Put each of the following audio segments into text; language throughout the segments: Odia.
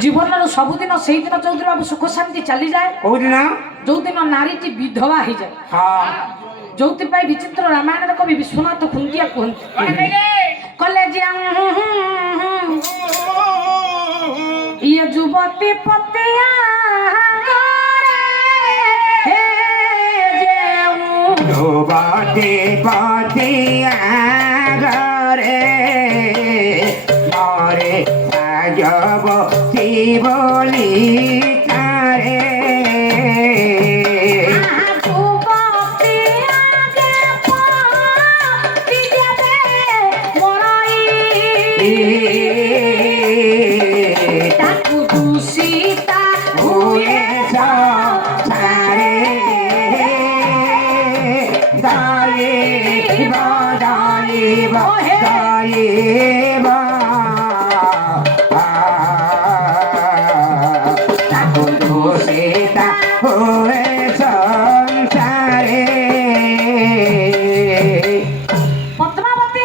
जीवन सबुदिन से दिन चौधरी बाबू सुख शांति चली जाए जो दिन नारी विधवा हो जाए जो विचित्र रामायण कवि विश्वनाथ खुंटिया कहते कले ये युवती पतिया युवती पतिया घरे मरे जब शिवली तारे सीता हुए सारे दाए सीता हुए संसारे पद्मावती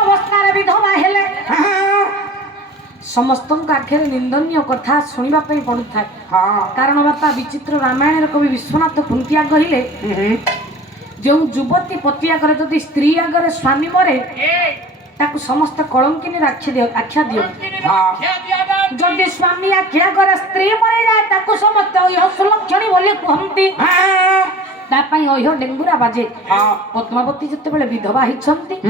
अवस्था विधवा हेले समस्त आखिर निंदनीय कथा शुणा पड़ू था कारण बापा विचित्र रामायण कवि विश्वनाथ खुंटिया कहले जो युवती पति आगे जदि स्त्री आगे स्वामी मरे ताकू समस्त कलंकिनी आख्या दियो जदि स्वामी आख्या आगे स्त्री मरी जाए ताकू समस्त सुलक्षणी बोली कहती अह्य डेंगुरा बाजे पद्मावती जिते विधवा होती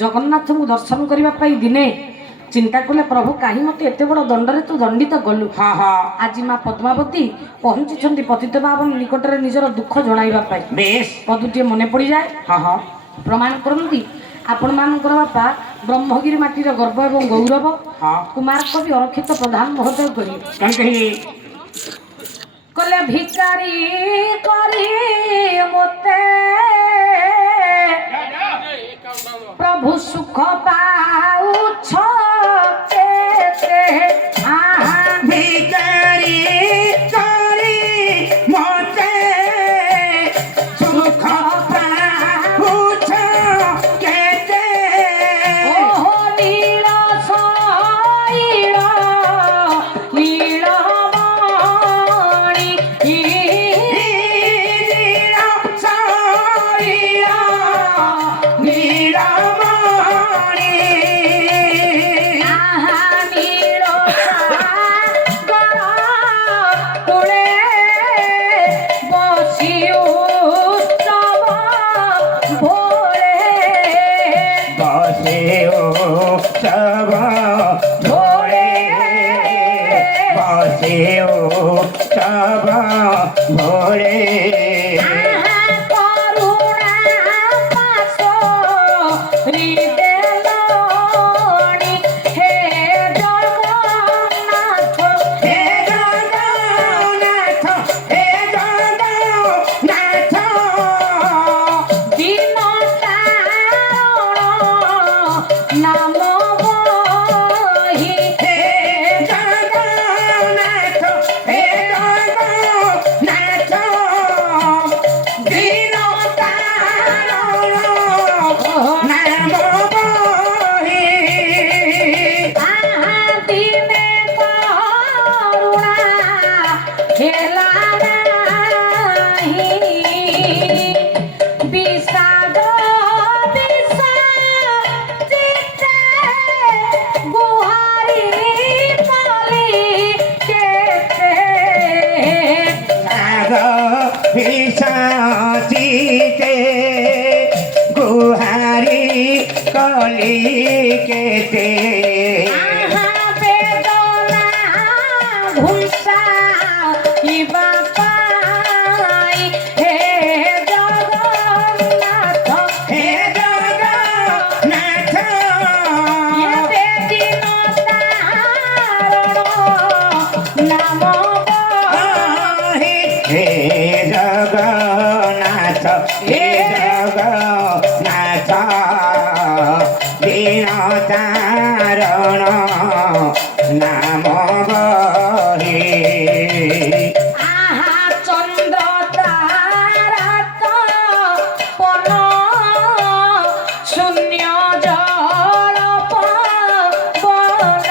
जगन्नाथ को दर्शन करने दिने चिंता कले प्रभु कहीं मत एत बड़ दंडरे तू दंडित गलु आज माँ पद्मावती पहुंची पतित पावन निकट में निजर दुख जणाइवाई पदुटे मन पड़ जाए प्रमाण करती आपण मानकर बापा ब्रह्मगिरी माटीर गर्व एवं गौरव कुमार कवि अरक्षित प्रधान महोदय कले भिकारी करी मोते प्रभु सुख पाउछ भिकारी करी मोते सुख पाउछ केते ओहो नील शैल नीलमणि नील शैल नीलमणि सब भोरे बसेओ सब भोरे गुहारी कली केते भूषा नाम बहे चंद्र तारा पन शून्य जल पवन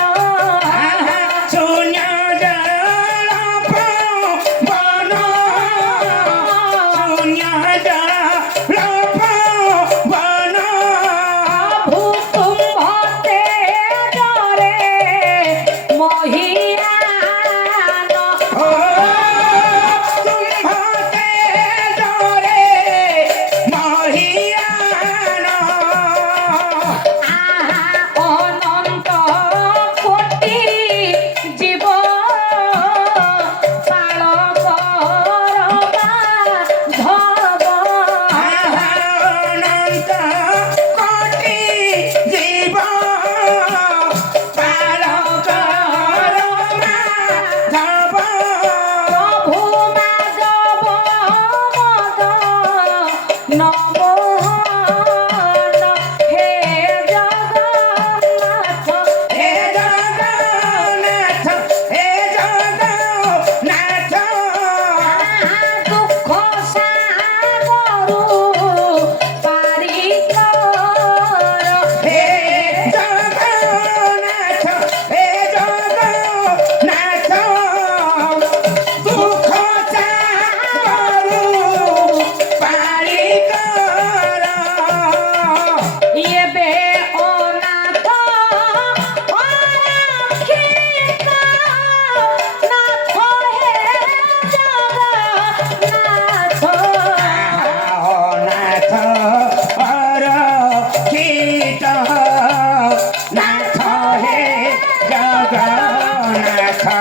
ମୁଛାର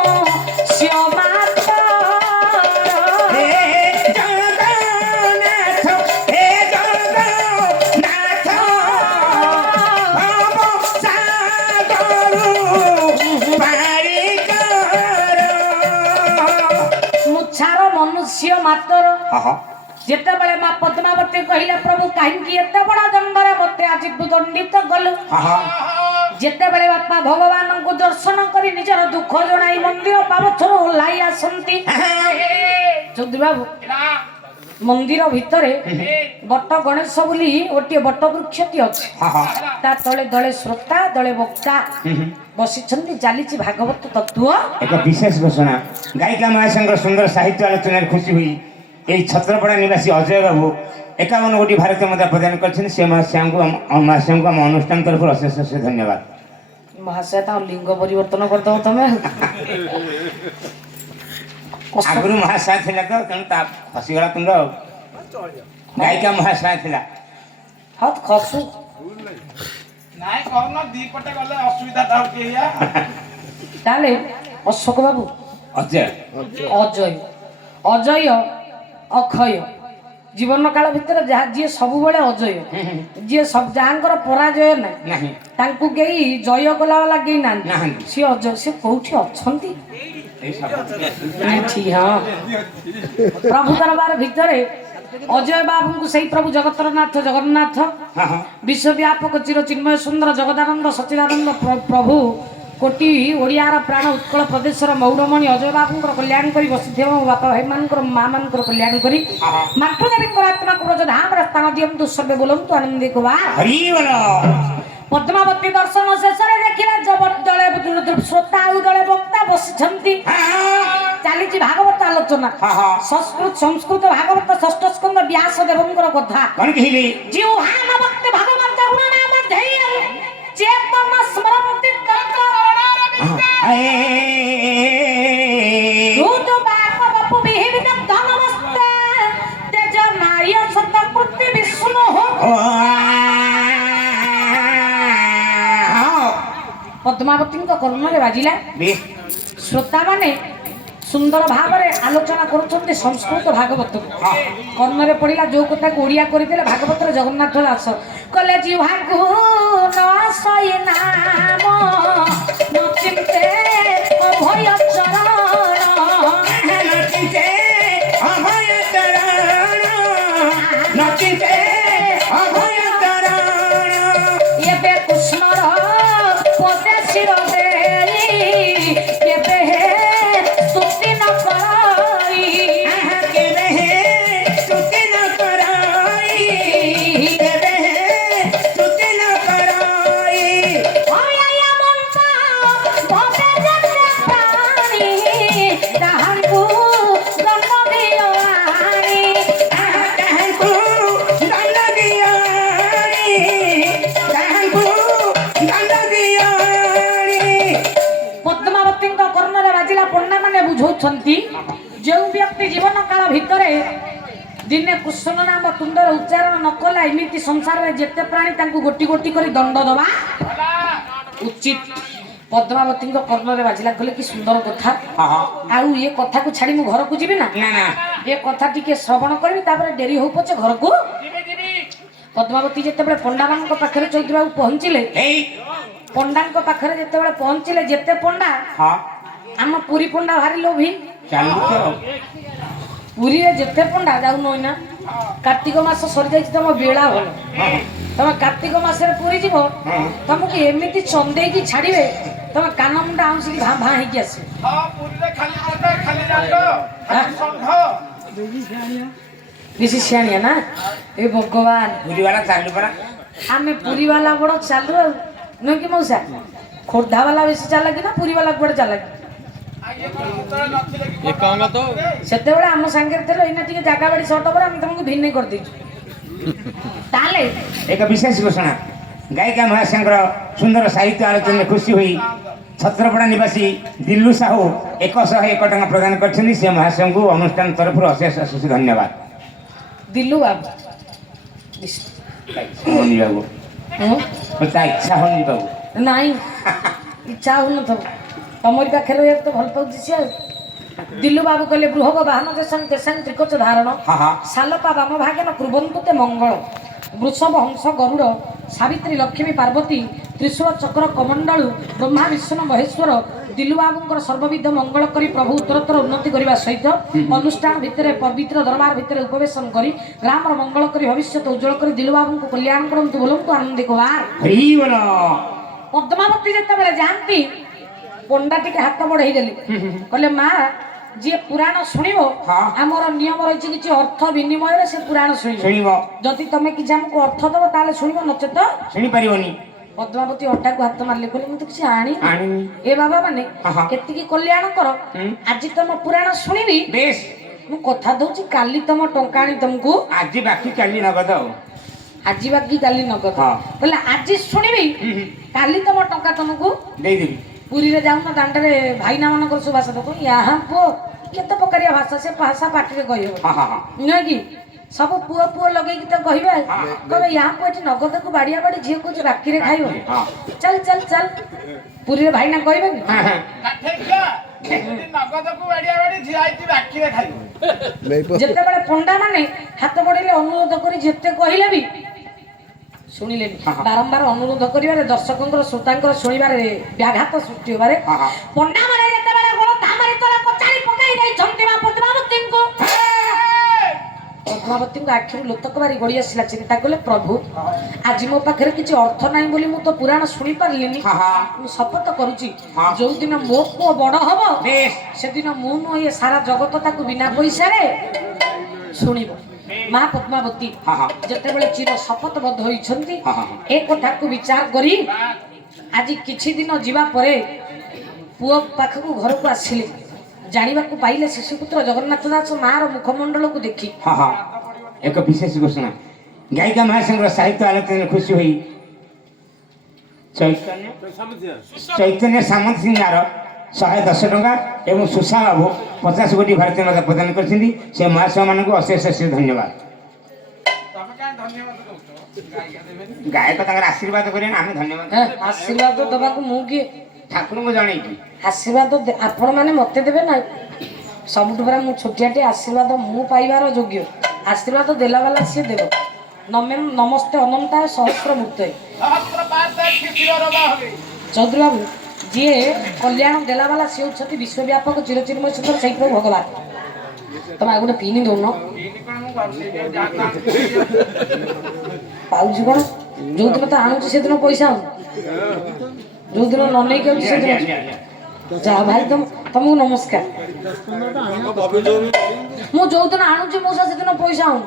ମନୁଷ୍ୟ ମାତ୍ର ମୁଛାର ମନୁଷ୍ୟ ମାତ୍ର ଯେତେବେଳେ ମା ପଦ୍ମାବତୀ କହିଲେ ପ୍ରଭୁ କାହିଁକି ଏତେ ବଡ ଦଣ୍ଡରେ ମତେ ଆଜି ଦଣ୍ଡିତ କଲୁ ଯେତେବେଳେ ବାପା ଭଗବାନଙ୍କୁ ଦର୍ଶନ କରି ନିଜର ଦୁଃଖ ଜଣାଇ ମନ୍ଦିର ପାବଛରୁ ଓହ୍ଲାଇ ଆସନ୍ତି ଚୌଧୁରୀ ବାବୁ ମନ୍ଦିର ଭିତରେ ବଟ ଗଣେଶ ବୋଲି ଗୋଟିଏ ବଟ ବୃକ୍ଷଟି ଅଛି ତା ତଳେ ଦଳେ ଶ୍ରୋତା ଦଳେ ବକ୍ତା ବସିଛନ୍ତି ଚାଲିଛି ଭାଗବତ ତତ୍ତ୍ୱ ଏକ ବିଶେଷ ଘୋଷଣା ଗାୟିକା ମହାଶଙ୍କର ସୁନ୍ଦର ସାହିତ୍ୟ ଆଲୋଚନାରେ ଖୁସି ହୋଇ এই ଛତ୍ରପଡ଼ା ନିବାସୀ ଅଜୟ ବାବୁ 51 କୋଟି ଭାରତୀୟ ମୁଦ୍ରା ପ୍ରଦାନ କରିଛନ୍ତି ସେ ମହାଶୟଙ୍କୁ ଆମ ଅନୁଷ୍ଠାନ ତରଫରୁ ଅଶେଷ ଅଶେଷ ଧନ୍ୟବାଦ ମହାଶୟ ତାଙ୍କ ଲିଙ୍ଗ ପରିବର୍ତ୍ତନ କରିଦେବ ତମେ ଆଗରୁ ମହାଶୟ ଥିଲା ତ ତେଣୁ ତା ଖସିଗଲା ତୁଣ୍ଡ ଆଉ ଗାୟିକା ମହାଶୟ ଥିଲା ହଉ ଖସୁ ନାଇଁ କହୁନ ଦି ପଟେ ଗଲେ ଅସୁବିଧା ହଉଛି ଏଇଆ ତାହେଲେ ଅଶୋକ ବାବୁ ଅଜୟ ଅଜୟ ଅଜୟ ଅକ୍ଷୟ ଜୀବନ କାଳ ଭିତରେ ଯାହା ଯିଏ ସବୁବେଳେ ଅଜୟ ଯିଏ ଯାହାଙ୍କର ପରାଜୟ ନାହିଁ ତାଙ୍କୁ କେହି ଜୟ କଲା ବାଲା କେହି ନାହାନ୍ତି ସିଏ ଅଜୟ ସେ କୋଉଠି ଅଛନ୍ତି ଏଠି ହଁ ପ୍ରଭୁ ଦରବାର ଭିତରେ ଅଜୟ ବାବୁଙ୍କୁ ସେଇ ପ୍ରଭୁ ଜଗତର ନାଥ ଜଗନ୍ନାଥ ବିଶ୍ୱବ୍ୟାପକ ଚିର ଚିନ୍ମୟ ସୁନ୍ଦର ଜଗଦାନନ୍ଦ ସଚିଦାନନ୍ଦ ପ୍ରଭୁ କୋଟି ଓଡ଼ିଆର ପ୍ରାଣ ଉତ୍କଳ ପ୍ରଦେଶର ମୌଡ଼ମଣି ଅଜୟ ବାବୁଙ୍କର କଲ୍ୟାଣ କରି ବସିଥିବା ମୋ ବାପା ଭାଇମାନଙ୍କର ମା ମାନଙ୍କର କଲ୍ୟାଣ କରି ମାତୃଦେବୀଙ୍କର ଆତ୍ମାକୁ ବ୍ରଜ ଧାମର ସ୍ଥାନ ଦିଅନ୍ତୁ ସର୍ବେ ବୋଲନ୍ତୁ ଆନନ୍ଦିତ ବା ପଦ୍ମାବତୀ ଦର୍ଶନ ଶେଷରେ ଦେଖିଲେ ଦଳେ ଶ୍ରୋତା ଆଉ ଦଳେ ବକ୍ତା ବସିଛନ୍ତି ଚାଲିଛି ଭାଗବତ ଆଲୋଚନା ସଂସ୍କୃତ ଭାଗବତ ଷଷ୍ଠ ସ୍କନ୍ଦ ବ୍ୟାସ ଦେବଙ୍କର କଥା ଜିହ୍ୱା ଭକ୍ତି ଭଗବନ୍ତ ଗୁଣ ନାମ ଧ୍ୟେୟ ଚେତନ ସ୍ମରନ୍ତି ପଦ୍ମାବତୀଙ୍କ କର୍ଣ୍ଣରେ ବାଜିଲା ଶ୍ରୋତା ମାନେ ସୁନ୍ଦର ଭାବରେ ଆଲୋଚନା କରୁଛନ୍ତି ସଂସ୍କୃତ ଭାଗବତ କର୍ଣ୍ଣରେ ପଡ଼ିଲା ଯୋଉ କଥାକୁ ଓଡ଼ିଆ କରିଦେଲେ ଭାଗବତରେ ଜଗନ୍ନାଥ ଦାସ କଲେ ଜିହ୍ୱାକୁ ନ ସଇ ନାମ ନ ଚିନ୍ତେ ଅଭୟ ଚରଣ ଏବେ କୃଷ୍ଣର ପଦେ ଶିର ଦେଇ କେବେ ସ୍ତୁତି ନ କରାଇ ତାହାଙ୍କୁ ଦଣ୍ଡ ଦିଅ ପଦ୍ମାବତୀଙ୍କ କର୍ଣ୍ଣରେ ବାଜିଲା ପଣ୍ଡା ମାନେ ବୁଝଉଛନ୍ତି ଯେଉଁ ବ୍ୟକ୍ତି ଜୀବନ କାଳ ଭିତରେ ଦିନେ କୃଷ୍ଣ ନାମ ତୁଣ୍ଡର ଉଚ୍ଚାରଣ ନ କଲା ଏମିତି ସଂସାରରେ ଯେତେ ପ୍ରାଣୀ ତାଙ୍କୁ ଗୋଟି ଗୋଟି କରି ଦଣ୍ଡ ଦେବା ଉଚିତ ପଦ୍ମାବତୀଙ୍କ କର୍ଣ୍ଣରେ ବାଜିଲା କହିଲେ କି ସୁନ୍ଦର କଥା ଆଉ ଏ କଥାକୁ ଛାଡ଼ି ମୁଁ ଘରକୁ ଯିବି ନା ଏ କଥା ଟିକେ ଶ୍ରବଣ କରିବି ତାପରେ ଡେରି ହଉ ପଛେ ଘରକୁ ପଦ୍ମାବତୀ ଯେତେବେଳେ ପଣ୍ଡାମାନଙ୍କ ପାଖରେ ଚୌଧୁରୀ ବାବୁ ପହଞ୍ଚିଲେ ପଣ୍ଡାଙ୍କ ପାଖରେ ଯେତେବେଳେ ପହଞ୍ଚିଲେ ଯେତେ ପଣ୍ଡା ଆମ ପୁରୀ ପଣ୍ଡା ଭାରି ଲୋଭୀ ପୁରୀରେ ଯେତେ ପଣ୍ଡା ଯାଉନ ନା କାର୍ତ୍ତିକ ମାସ ସରିଯାଇଛି ତମ ବେଳା ଭଲ ତମେ କାର୍ତ୍ତିକ ମାସରେ ପୁରୀ ଯିବ ତମକୁ ଏମିତି ଚନ୍ଦେଇକି ଛାଡ଼ିବେ ତମେ କାନ ମୁଣ୍ଡା ଆଉଁସିକି ଭାଁ ଭାଁ ହେଇକି ଆସିବେ ବେଶୀ ସିଆଣିଆ ନା ଏ ଭଗବାନ ଆମେ ପୁରୀ ବାଲା ବଡ଼ ଚାଲୁ ଆଉ ନୁହେଁ କି ମଉସା ଖୋର୍ଦ୍ଧା ବାଲା ବେଶୀ ଚାଲାକି ନା ପୁରୀ ବାଲା କୁଆଡ଼େ ଚାଲାକି ସେତେବେଳେ ଆମ ସାଙ୍ଗରେ ଥିଲ ଏଇନା ଟିକେ ଜାଗା ବାଡ଼ି ସର୍ଟ ପରେ ଆମେ ତମକୁ ଭିନ୍ନ କରିଦେଇଛୁ ତାହେଲେ ଏକ ବିଶେଷ ଘୋଷଣା ଗାୟିକା ମହାଶୟଙ୍କର ସୁନ୍ଦର ସାହିତ୍ୟ ଆଲୋଚନାରେ ଖୁସି ହୋଇ ଛତ୍ରପଡ଼ା ନିବାସୀ ଦିଲ୍ଲୁ ସାହୁ 101 ଟଙ୍କା ପ୍ରଦାନ କରିଛନ୍ତି ସେ ମହାଶୟଙ୍କୁ ଅନୁଷ୍ଠାନ ତରଫରୁ ଅଶେଷ ଅଶେଷ ଧନ୍ୟବାଦ ଦିଲ୍ଲୁ ବାବୁ ବାବୁ ତା ଇଚ୍ଛା ହଉନି ବାବୁ। ନାଇଁ ଇଚ୍ଛା ହଉନଥିବ ତମରି ପାଖରେ ରହିବାକୁ ତ ଭଲ ପାଉଛି ସିଏ ଆଉ। ଦିଲୁ ବାବୁ କହିଲେ ବୃହବ ବାହନ ଦେଶାଂ ଦେଶାଂ ତ୍ରିକୋଚ ଧାରଣ ହଁ ହଁ ଶାଲପା ବାମ ଭାଗେନ କୁର୍ବନ୍ତୁ ତେ ମଙ୍ଗଳ ବୃଷଭ ହଂସ ଗରୁଡ଼ ସାବିତ୍ରୀ ଲକ୍ଷ୍ମୀ ପାର୍ବତୀ ତ୍ରିଶୂଳ ଚକ୍ର କମଣ୍ଡଳୁ ବ୍ରହ୍ମା ବିଷ୍ଣୁ ମହେଶ୍ୱର ଦିଲୁ ବାବୁଙ୍କର ସର୍ବବିଧ ମଙ୍ଗଳ କରି ପ୍ରଭୁ ଉତ୍ତରୋତ୍ତର ଉନ୍ନତି କରିବା ସହିତ ଅନୁଷ୍ଠାନ ଭିତରେ ପବିତ୍ର ଦରବାର ଭିତରେ ଉପବେଶନ କରି ଗ୍ରାମର ମଙ୍ଗଳ କରି ଭବିଷ୍ୟତ ଉଜ୍ଜଳ କରି ଦିଲୁ ବାବୁଙ୍କୁ କଲ୍ୟାଣ କରନ୍ତୁ ବୋଲନ୍ତୁ ଆନନ୍ଦ କୁମାର। ହରି ବୋଲ। ପଦ୍ମାବତୀ ଯେତେବେଳେ ଯାଆନ୍ତି ପଣ୍ଡା ଟିକେ ହାତ ବଢେଇ ଦେଲେ କହିଲେ ମା ଯିଏ ପୁରାଣ ଶୁଣିବ ହଁ। ଆମର ନିୟମ ରହିଛି କିଛି ଅର୍ଥ ବିନିମୟରେ ସେ ପୁରାଣ ଶୁଣିବ ଶୁଣିବ ଯଦି ତମେ କିଛି ଆମକୁ ଅର୍ଥ ଦବ ତାହେଲେ ଶୁଣିବ ନଚେତ ଶୁଣିପାରିବନି। ପଦ୍ମାବତୀ ଅଟାକୁ ହାତ ମାରିଲେ କହିଲେ ମୁଁ ତ କିଛି ଆଣିନି ଆଣିନି। ଏ ବାବା ମାନେ ହଁ, ହଁ। କେତିକି କଲ୍ୟାଣ କର ଆଜି ତମ ପୁରାଣ ଶୁଣିବି ବେଶ ମୁଁ କଥା ଦଉଛି କାଲି ତମ ଟଙ୍କା ଆଣି ତମକୁ ଆଜି ବାକି କାଲି ନଗଦ ଆଉ। ଆଜି ବାକି କାଲି ନଗଦ ହଁ। କହିଲେ ଆଜି ଶୁଣିବି କାଲି ତମ ଟଙ୍କା ତମକୁ ଦେଇଦେବି। ପୁରୀରେ ଯାଉନ ଦାଣ୍ଡରେ ଭାଇନା ମାନଙ୍କର ସବୁ ଭାଷା ଦେଖ ୟାହା ପୁଅ କେତେ ପ୍ରକାରିଆ ଭାଷା ସେ ଭାଷା ପାଟିରେ କହିହବ ହଁ ହଁ ହଁ ନୁହେଁ କି ସବୁ ପୁଅ ପୁଅ ଲଗେଇକି ତ କହିବେ କହିବେ ୟା ପୁଅ ଏଠି ନଗଦକୁ ବାଡିଆ ବାଡି ଝିଅ କହୁଛି ବାକିରେ ଖାଇବ ହଁ। ଚାଲ ଚାଲ ଚାଲ ପୁରୀରେ ଭାଇନା କହିବେନି ହଁ, ହଁ। ନଗଦକୁ ବାଡିଆ ବାଡି ଝିଅ ହେଇଛି ବାକିରେ ଖାଇବ। ଯେତେବେଳେ ପଣ୍ଡା ମାନେ ହାତ ବଢେଇଲେ ଅନୁରୋଧ କରି ଯେତେ କହିଲେ ବି ଶୁଣିଲେନି ବାରମ୍ବାର ଅନୁରୋଧ କରିବାରେ ଦର୍ଶକଙ୍କର ଶ୍ରୋତାଙ୍କର ଶୁଣିବାରେ ବ୍ୟାଘାତ ସୃଷ୍ଟି ହେବାରେ ପଣ୍ଡା ମାନେ ଯେତେବେଳେ ଗୋଳ ଧାମରେ ତଳେ କଚାଡ଼ି ପକାଇ ଦେଇଛନ୍ତି ମା ପଦ୍ମାବତୀଙ୍କୁ ପଦ୍ମାବତୀଙ୍କ ଆଖିରୁ ଲୋତକ ବାରି ଗଡ଼ି ଆସିଲା ଚିନ୍ତା କଲେ ପ୍ରଭୁ ଆଜି ମୋ ପାଖରେ କିଛି ଅର୍ଥ ନାହିଁ ବୋଲି ମୁଁ ତ ପୁରାଣ ଶୁଣି ପାରିଲିନି ମୁଁ ଶପଥ କରୁଛି ଯୋଉଦିନ ମୋ ପୁଅ ବଡ ହବ ସେଦିନ ମୁଁ ନୁହେଁ ଏ ସାରା ଜଗତ ତାକୁ ବିନା ପଇସାରେ ଶୁଣିବ। ମା ପଦ୍ମାବତୀ ଯେତେବେଳେ ଚିର ଶପଥବଦ୍ଧ ହୋଇଛନ୍ତି ଏ କଥାକୁ ବିଚାର କରି ଆଜି କିଛି ଦିନ ଯିବା ପରେ ପୁଅ ପାଖକୁ ଘରକୁ ଆସିଲେ ଜାଣିବାକୁ ପାଇଲେ ଶିଶୁପୁତ୍ର ଜଗନ୍ନାଥ ଦାସ ମାର ମୁଖମଣ୍ଡଳକୁ ଦେଖି ହଁ ହଁ ଏକ ବିଶେଷ ଘୋଷଣା ଗାୟିକା ମହାସଂଘର ସାହିତ୍ୟ ଆଲୋଚନାରେ ଖୁସି ହୋଇ ଚୈତନ୍ୟ ସାମନ୍ତ ସିଂହାର 110 ଟଙ୍କା ଏବଂ ସୁଷା ବାବୁ 50 କୋଟି ଭାରତୀୟ ଟଙ୍କା ପ୍ରଦାନ କରିଛନ୍ତି। ସେ ମହାସଂଘ ମାନଙ୍କୁ ଅଶେଷ ଅଶେଷ ଧନ୍ୟବାଦ। ତମେ କାହିଁ ଧନ୍ୟବାଦ ଦଉଛ? ଗାଇକା ଦେବେନି? ଗାୟକ ତାଙ୍କର ଆଶୀର୍ବାଦ କରିବେ ଆମେ ଧନ୍ୟବାଦ। ଆଶୀର୍ବାଦ ଦେବାକୁ ମୁଁ କିଏ ଠାକୁରଙ୍କୁ ଜଣେଇକି ଆଶୀର୍ବାଦ ଆପଣ ମାନେ ମତେ ଦେବେ ନା ସବୁଠୁ ପରା ମୁଁ ଛୋଟିଆଟେ ଆଶୀର୍ବାଦ ମୁଁ ପାଇବାର ଯୋଗ୍ୟ ଆଶୀର୍ବାଦ ଦେଲା ବାଲା ସିଏ ଦେବ ନମସ୍ତେ ଅନନ୍ତା ସହସ୍ର ମୂର୍ତ୍ତେ ଚୌଧୁରୀ ବାବୁ ଯିଏ କଲ୍ୟାଣ ଦେଲା ବାଲା ସିଏ ହେଉଛନ୍ତି ବିଶ୍ୱବ୍ୟାପକ ଚିରଚିନ୍ମୟ ସୁନ୍ଦର ସେଇ ପ୍ରଭୁ ଭଗବାନ। ତମେ ଆଉ ଗୋଟେ ପିନି ଦଉନ ପାଉଛି କଣ ଯୋଉଦିନ ତ ଆଣୁଛି ସେଦିନ ପଇସା ଆଣୁ ଯୋଉଦିନ ନ ନେଇକି ଆଉଛି ସେଦିନ ଯାହା ଭାଇ ତମକୁ ନମସ୍କାର ମୁଁ ଯୋଉଦିନ ଆଣୁଛି ମଉସା ସେଦିନ ପଇସା ଆଣୁ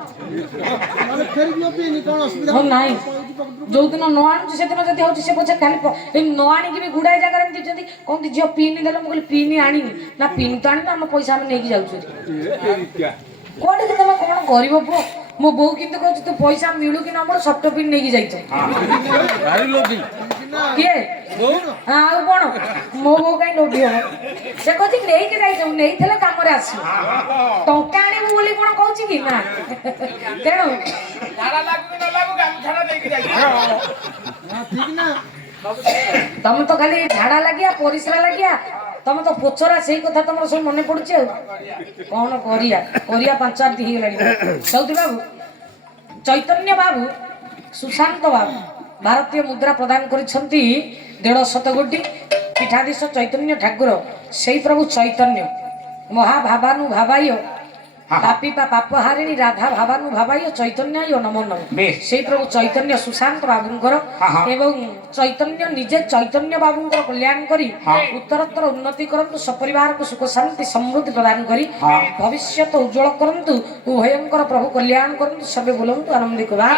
ନାଇଁ ଯୋଉଦିନ ନ ଆଣୁଛି ସେଦିନ ଯଦି ହଉଛି ସେ ପଛେ ଖାଲି ନ ଆଣିକି ବି ଗୁଡାଏ ଜାଗାରେ ଏମିତି ଦେଇଛନ୍ତି କହନ୍ତି ଝିଅ ପିନି ଦେଲେ ମୁଁ କହିଲି ପିନି ଆଣିନି ନା ପିନି ତ ଆଣିନି ଆମ ପଇସା ଆମେ ନେଇକି ଯାଉଛୁ କୋଉଠିକି ତମେ କଣ ଗରିବ ପୁଅ ମୋ ବୋଉ କିନ୍ତୁ କହୁଛି ତୁ ପଇସା ମିଳୁ କି ନ ମିଳୁ ସଫ୍ଟ ପିନ୍ ନେଇକି ଯାଇଛ କିଏ ଆଉ କଣ ମୋ ବୋଉ କାହିଁ ଲୋଭି ହବ ସେ କହୁଛି ନେଇକି ଯାଇଛ ନେଇଥିଲେ କାମରେ ଆସିବ ଟଙ୍କା ଆଣିବୁ ବୋଲି କଣ କହୁଛି କି ନା ତେଣୁ ତମେ ତ ଖାଲି ଝାଡା ଲାଗିଆ ପରିସ୍ରା ଲାଗିଆ ତମେ ତ ପୋଚରା ସେଇ କଥା ତମର ସବୁ ମନେ ପଡୁଛି ଆଉ କଣ କରିବା 5 ଆଦି ହେଇଗଲାଣି। ଚୌଧୁରୀ ବାବୁ ଚୈତନ୍ୟ ବାବୁ ସୁଶାନ୍ତ ବାବୁ ଭାରତୀୟ ମୁଦ୍ରା ପ୍ରଦାନ କରିଛନ୍ତି 150 କୋଟି ପୀଠାଧୀଶ ଚୈତନ୍ୟ ଠାକୁର ସେଇ ପ୍ରଭୁ ଚୈତନ୍ୟ ମହାଭାବାନୁ ଭାବାୟ ପାପିପା ପାପହାରିଣୀ ରାଧା ଭାବାନୁ ଭାବାୟ ଚୈତନ୍ୟାୟ ନମୋ ନମଃ ସେଇ ପ୍ରଭୁ ଚୈତନ୍ୟ ସୁଶାନ୍ତ ବାବୁଙ୍କର ଏବଂ ଚୈତନ୍ୟ ନିଜେ ଚୈତନ୍ୟ ବାବୁଙ୍କର କଲ୍ୟାଣ କରି ଉତ୍ତରୋତ୍ତର ଉନ୍ନତି କରନ୍ତୁ ସପରିବାରକୁ ସୁଖ ଶାନ୍ତି ସମୃଦ୍ଧି ପ୍ରଦାନ କରି ଭବିଷ୍ୟତ ଉଜ୍ଜଳ କରନ୍ତୁ ଉଭୟଙ୍କର ପ୍ରଭୁ କଲ୍ୟାଣ କରନ୍ତୁ ସବେ ବୋଲନ୍ତୁ ଆନନ୍ଦିତ ବା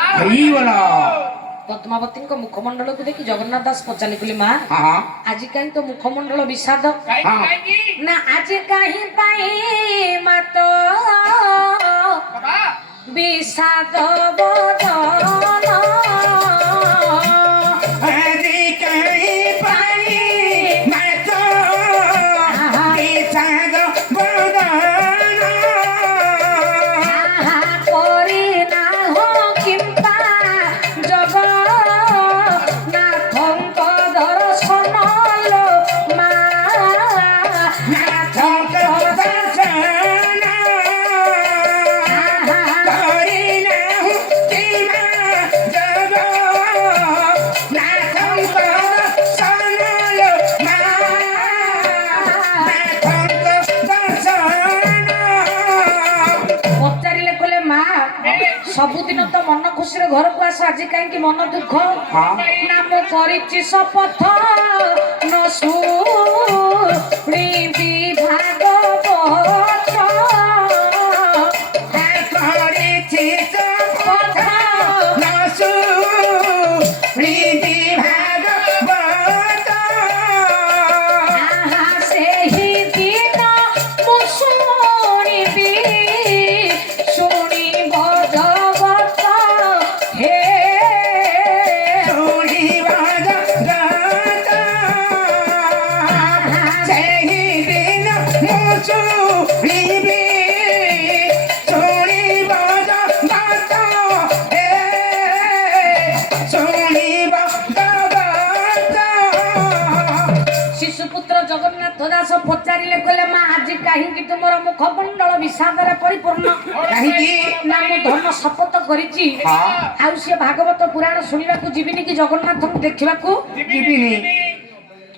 ପଦ୍ମାବତୀଙ୍କ ମୁଖମଣ୍ଡଳକୁ ଦେଖି ଜଗନ୍ନାଥ ଦାସ ପଚାରିଲେ କହିଲେ ମା ଆଜି କାହିଁ ତ ମୁଖମଣ୍ଡଳ ବିଷାଦ ନା ଆଜି କାହିଁ ପାଇଁ ମାତ ବିଷାଦ ବଦନ ସବୁଦିନ ତ ମନ ଖୁସିରେ ଘରକୁ ଆସ, ଆଜି କାହିଁକି ମନ ଦୁଃଖ? ନା ମୁଁ କରିଛି ଶପଥ ନ ଶୁଣିବି ଭାଗବତ। କରିଛି ଶପଥ ନ ଶୁଣିବି ଭାଗବତ। ଆହା ସେହି ଦିନ ମୁଁ ଶୁଣିବି ଭଗବତ ହେ। ଶୁଣିବ ଜଗତ ସେହି ଦିନ ମୁଁ ଶୁଣିବି ଶୁଣିବ ଜଗତ ହେ ଶୁଣିବ ଜଗତ। ଶିଶୁପୁତ୍ର ଜଗନ୍ନାଥ ଦାସ ପଚାରିଲେ, କହିଲେ ମା ଆଜି କାହିଁକି ତୁମର ମୁଖ ମଣ୍ଡଳ ବିଷାଦରେ ପରିପୂର୍ଣ୍ଣ? କାହିଁକି? ନା ମୁଁ ଧନ ଶପଥ କରିଛି ଆଉ ସିଏ ଭାଗବତ ପୁରାଣ ଶୁଣିବାକୁ ଯିବିନି କି ଜଗନ୍ନାଥଙ୍କୁ ଦେଖିବାକୁ ଯିବିନି।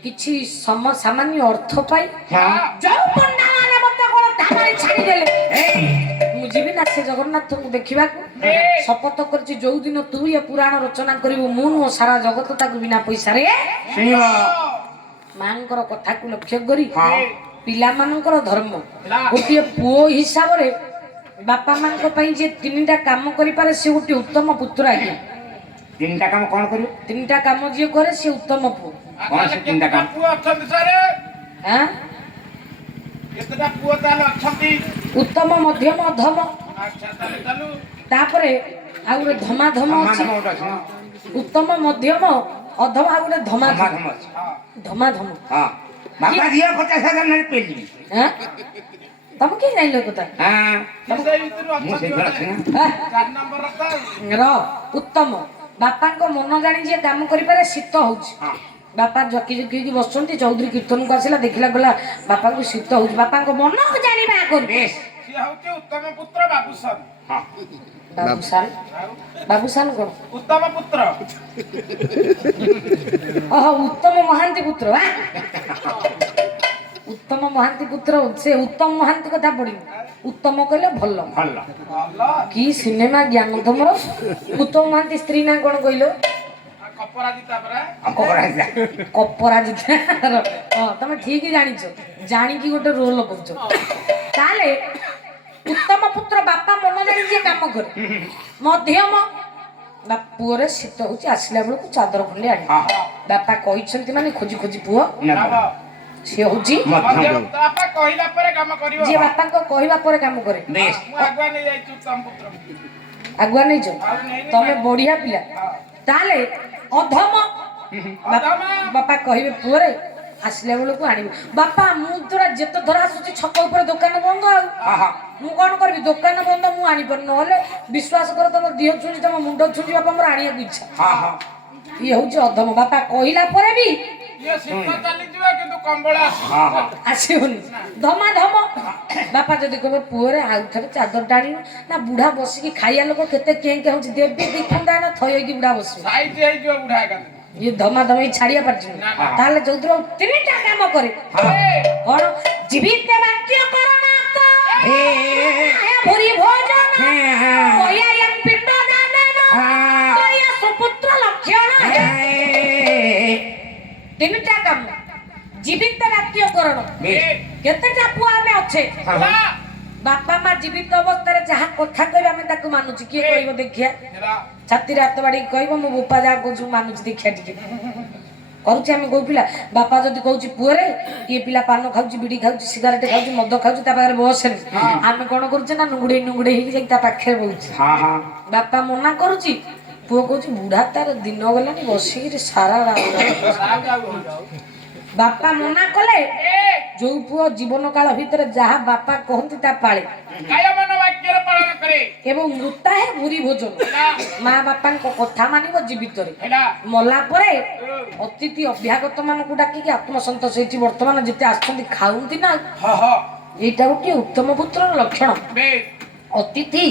କିଛି ସାମାନ୍ୟ ଅର୍ଥ ପାଇ ହଁ। ଯୋଉ ପଣ୍ଡାମାନେ ମତେ କଣ ଧାନରେ ଛାଡ଼ିଦେଲେ, ମୁଁ ଯିବି ନା ସେ ଜଗନ୍ନାଥଙ୍କୁ ଦେଖିବାକୁ। ଶପଥ କରିଛି ଯୋଉ ଦିନ ତୁ ଏ ପୁରାଣ ରଚନା କରିବୁ, ମୁଁ ନୁହଁ ସାରା ଜଗତ ତାକୁ ବିନା ପଇସାରେ ଶୁଣିବ। ମାଙ୍କର କଥାକୁ ଲକ୍ଷ୍ୟ କରି ପିଲାମାନଙ୍କର ଧର୍ମ ଗୋଟିଏ ପୁଅ ହିସାବରେ ବାପା ମାଙ୍କ ପାଇଁ ଯେ ତିନିଟା କାମ କରିପାରେ ସେ ଗୋଟିଏ ଉତ୍ତମ ପୁତ୍ର। ଆଜ୍ଞା ତିନିଟା କାମ କଣ କରିବ? ତିନିଟା କାମ ଯିଏ କରେ ସେ ଉତ୍ତମ ପୁଅ। କଣ ସେ ତିନିଟା କାମ? ପୁଅ ଅଛନ୍ତି ସାରେ? ଆଁ କେତେଟା ପୁଅ ତାହେଲେ ଅଛନ୍ତି? ଉତ୍ତମ, ମଧ୍ୟମ, ଅଧମ, ଆଚ୍ଛା ତାହେଲେ ଚାଲୁ। ତାପରେ ଆଉ ଗୋଟେ ଧମାଧମ ଅଛି। ଉତ୍ତମ, ମଧ୍ୟମ, ଅଧମ, ଆଉ ଗୋଟେ ଧମାଧମ। ଅଛି। ଧମାଧମ ହଁ ବାପା ଦିଅ 50,000 ନେଲେ ପେଲିବି। ଆଁ ତମେ କି ଜାଣିଲ କଥା? ହଁ ସେଇ ଭିତରୁ ମୁଁ ଅଛନ୍ତି ସେଇଥିରେ ଅଛି ଗୋଟେ। ନା। 4 ନମ୍ବର ତ ଆଉ। ର ଉତ୍ତମ ବାପାଙ୍କ ମନ ଜାଣି ଯିଏ କାମ କରିପାରେ। ଶୀତ ହଉଛି, ବାପା ଜକି ଜକି ହେଇକି ବସୁଛନ୍ତି, ଚୌଧୁରୀ କୀର୍ତ୍ତନକୁ ଆସିଲା, ଦେଖିଲା ଗଲା ବାପାଙ୍କୁ ଶୀତ ହଉଛି, ବାପାଙ୍କ ମନ ଜାଣିବା ଆଗରୁ ସିଏ ହଉଛି ଉତ୍ତମ ପୁତ୍ର ବାବୁସାନ। ବାବୁସାନ। ବାବୁସାନ କଣ? ଉତ୍ତମ ପୁତ୍ର। ଓହୋ ଉତ୍ତମ ମହାନ୍ତି ପୁତ୍ର। ଉତ୍ତମ ମହାନ୍ତି ପୁତ୍ର। ସେ ଉତ୍ତମ ମହାନ୍ତି କଥା ପଡିନି, ଉତ୍ତମ କହିଲେ ଭଲ। ଭଲ। ଭଲ। କି ସିନେମା ଜ୍ଞାନ ତମର। ଉତ୍ତମ ମହାନ୍ତି ସ୍ତ୍ରୀ ନା କଣ କହିଲ? କପରାଜିତା ପରା। କପରାଜିତା। ହଁ ତମେ ଠିକ ଜାଣିଛ, ଜାଣିକି ଗୋଟେ ରୋଲ କରୁଛ। ତାହେଲେ ଉତ୍ତମ ପୁତ୍ର ବାପା ମନ ଜାଣି ଯିଏ କାମ କରେ। ମଧ୍ୟମ ପୁଅରେ ଶୀତ ହଉଛି, ଆସିଲା ବେଳକୁ ଚାଦର ଖଣ୍ଡେ ଆଣି ବାପା କହିଛନ୍ତି ମାନେ ଖୋଜି ଖୋଜି ପୁଅ ସିଏ ହଉଛି ବାପା କହିଲା ପରେ କାମ କରିବ। ଯିଏ ବାପାଙ୍କ କହିବା ପରେ କାମ କରେ। ମୁଁ ଆଗୁଆ ନେଇ ଯାଇଛି ଉତ୍ତମ ପୁତ୍ର। ଆଗୁଆ ନେଇଛ ତମେ, ବଢିଆ ପିଲା। ତାହେଲେ ଅଧମ ବାପା କହିବେ ପୁଅରେ ଆସିଲା ବେଳକୁ ଆଣିବୁ। ବାପା ମୁଁ ତୋରା ଯେତେ ଧର ଆସୁଛି ଛକ ଉପରେ ଦୋକାନ ବନ୍ଦ, ଆଉ ମୁଁ କଣ କରିବି? ଦୋକାନ ବନ୍ଦ ମୁଁ ଆଣିପାରୁନି, ନହେଲେ ବିଶ୍ୱାସ କର ତମ ଦିହ ଛୁଁଛି, ତମ ମୁଣ୍ଡ ଛୁଁଛି, ବାପା ମୋର ଆଣିବାକୁ ଇଚ୍ଛା। ଇଏ ହଉଛି ଅଧମ। ବାପା କହିଲା ପରେ ବି ଆସିବନି। ଧମାଧମ ବାପା ଯଦି କହିବେ ପୁଅରେ ଆଉ ଥରେ ଚାଦରଟା ଆଣିବୁ, ନା ବୁଢା ବସିକି ଖାଇବା ଲୋକ କେତେ କେଁ କେଁ ହଉଛି, ଦେବି ଦି ଖଣ୍ଡା ନା ଥଇ ହେଇକି ବୁଢା ବସିବ। ଇଏ ଧମାଧମ ଛାଡିବା ପାରୁଛି। ତାହେଲେ ଯୋଉଥିର ତିନିଟା କାମ କରେ କଣ? ଜୀବିତ ବାକ୍ୟ କରଣାତ ଭୁରି ଭୋଜନ କୟା ପିଣ୍ଡ ଦାନ କୟା ସୁପୁତ୍ର ଲକ୍ଷଣ। ତିନିଟା କାମ ଜୀବିତ ବାକ୍ୟ କରଣ। କେତେଟା ପୁଅ ଆମେ ଅଛେ? ବାପା ମା ଜୀବିତ ଅବସ୍ଥାରେ ଯାହା କଥା କହିବେ ଆମେ ତାକୁ ମାନୁଛି। କିଏ କହିବ ଦେଖିଆ? ଛାତିରେ ହାତ ବାଡିକି କହିବ ମୋ ବୋପା ଯାହା କହୁଛୁ ମାନୁଛି, ଦେଖିଆ ଟିକେ କରୁଛି। ଆମେ କୋଉ ପିଲା? ବାପା ଯଦି କହୁଛି ପୁଅରେ ଇଏ ପିଲା ପାନ ଖାଉଛି, ବିଡି ଖାଉଛି, ସିଗାରେଟ ଖାଉଛି, ମଦ ଖାଉଛି, ତା ପାଖରେ ବସେନି, ଆମେ କଣ କରୁଛେ ନା ନୁଙ୍ଗୁଡେଇ ନୁଙ୍ଗୁଡେଇ ହେଇକି ଯାଇକି ତା ପାଖରେ ବସୁଛି। ବାପା ମନା କରୁଛି, ପୁଅ କହୁଛି ବୁଢା ତାର ଦିନ ଗଲାନି ବସିକିରି ସାରା ବାପା ମନା କଲେ ଯୋଉ ପୁଅ ଜୀବନ କାଳ ଭିତରେ ଯାହା ବାପା କହନ୍ତି ତା ପାଳେ ଏବଂ ମୃତାହେ ଭୁରି ଭୋଜନ। ମା ବାପାଙ୍କ କଥା ମାନିବ ଜୀବିତରେ, ମଲା ପରେ ଅତିଥି ଅଭ୍ୟାଗତ ମାନଙ୍କୁ ଡାକିକି ଆତ୍ମସନ୍ତୋଷ ହେଇଛି। ବର୍ତ୍ତମାନ ଯେତେ ଆସୁଛନ୍ତି ଖାଉନ୍ତି ନା, ଏଇଟା ଗୋଟିଏ ଉତ୍ତମ ପୁତ୍ରର ଲକ୍ଷଣ। ଅତିଥି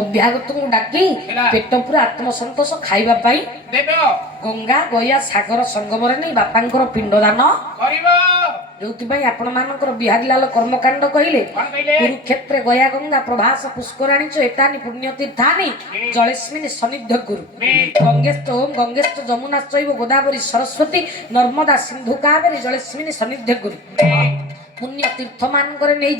ଅଭ୍ୟାଗତଙ୍କୁ ଡାକି ପେଟ ପୁରା ଆତ୍ମସନ୍ତୋଷ ଖାଇବା ପାଇଁ ଗଙ୍ଗା ଗୟା ସାଗର ସଙ୍ଗମରେ ନେଇ ବାପାଙ୍କର ପିଣ୍ଡ ଦାନ କରିବ। ଯୋଉଥିପାଇଁ ଆପଣମାନଙ୍କର ବିହାରୀଲାଲ କର୍ମକାଣ୍ଡ କହିଲେ କଣ କହିଲେ? କୁରୁକ୍ଷେତ୍ରେ ଗୟା ଗଙ୍ଗା ପ୍ରଭାସ ପୁଷ୍କରାଣୀ ଚ ଏତାନି ପୁଣ୍ୟ ତୀର୍ଥାନି ଜଳେସ୍ମିନି ସନ୍ନିଧ୍ୟ କୁରୁ ଗଙ୍ଗେସ୍ତ ଓಂ ଗଙ୍ଗେସ୍ତ ଯମୁନା ଚୈବ ଗୋଦାବରୀ ସରସ୍ୱତୀ ନର୍ମଦା ସିନ୍ଧୁ କାବେରୀ ଜଳେସ୍ମିନି ସନ୍ନିଧ୍ୟ କୁରୁ ପୁଣ୍ୟ ତୀର୍ଥ ମାନଙ୍କରେ ନେଇ